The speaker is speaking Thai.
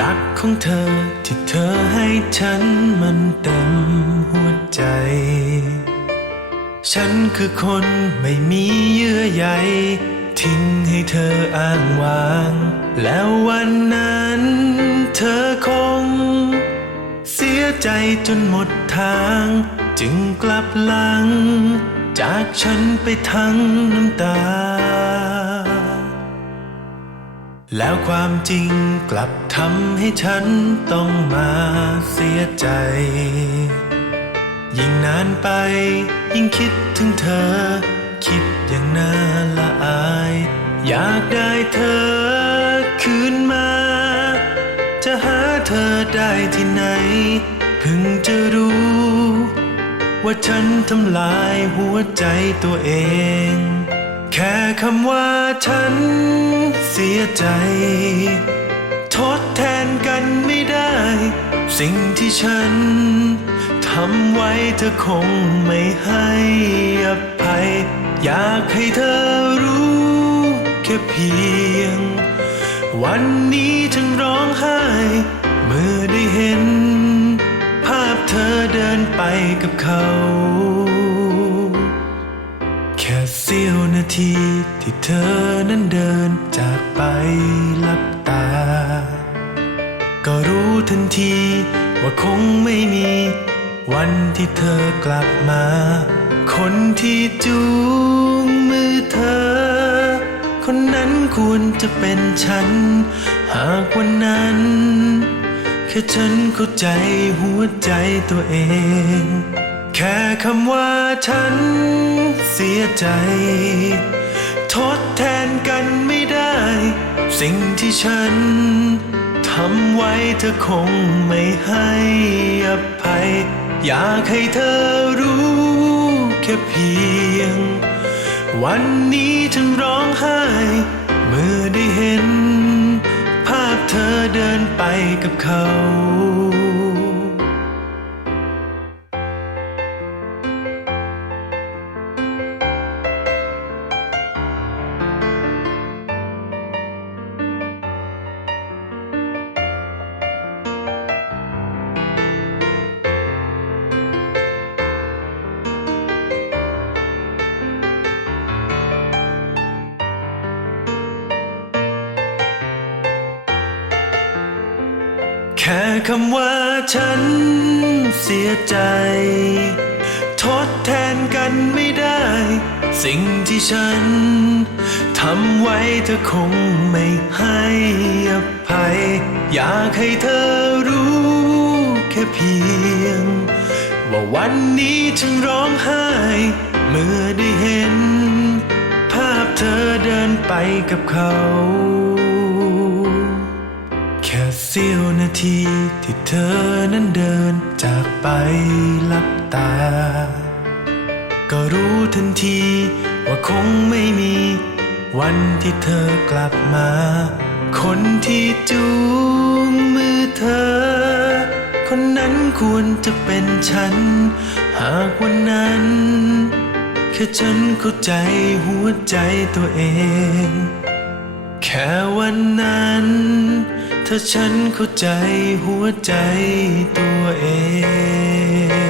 รักของเธอที่เธอให้ฉันมันเต็มหัวใจ ฉันคือคนไม่มีเยื่อใยทิ้งให้เธออ้างว้าง แล้ววันนั้นเธอคง เสียใจจนหมดทาง จึงกลับหลัง จากฉันไปทั้งน้ำตา แล้วความจริงกลับทำให้ฉันต้องมาเสียใจ ยิ่งนานไปยิ่งคิดถึงเธอ คิดอย่างน่าละอาย อยากได้เธอคืนมา จะหาเธอได้ที่ไหนเพิ่งจะรู้ ว่าฉันทำลายหัวใจตัวเอง แค่คำว่าฉัน เสียใจ ทดแทนกันไม่ได้ สิ่งที่ฉันทำไว้เธอคงไม่ให้อภัย อยากให้เธอรู้แค่เพียง วันนี้ฉันร้องไห้ เมื่อได้เห็น ภาพเธอเดินไปกับเขา ทีที่เธอนั้นเดินจากไปหลับตา ก็รู้ทันทีว่าคงไม่มี วันที่เธอกลับมา คนที่จูงมือเธอ คนนั้นควรจะเป็นฉัน หากวันนั้น แค่ฉันเข้าใจหัวใจตัวเอง ค่คำว่าฉันเสียใจ ทดแทนกันไม่ได้ สิ่งที่ฉันทำไว้เธอคงไม่ให้อภัย อยากให้เธอรู้แค่เพียง วันนี้ฉันร้องไห้ เมื่อได้เห็น ภาพเธอเดินไปกับเขา แค่คำว่าฉันเสียใจ ทดแทนกันไม่ได้ สิ่งที่ฉันทำไว้เธอคงไม่ให้อภัย อยากให้เธอรู้แค่เพียง ว่าวันนี้ฉันร้องไห้ เมื่อได้เห็น ภาพเธอเดินไปกับเขา เสี้ยวนาทีที่เธอนั้นเดินจากไปหลับตา ก็รู้ทันทีว่าคงไม่มี วันที่เธอกลับมา คนที่จูงมือเธอ คนนั้นควรจะเป็นฉัน หากวันนั้น แค่ฉันเข้าใจหัวใจตัวเอง แค่วันนั้น ถ้าฉันเข้าใจหัวใจตัวเอง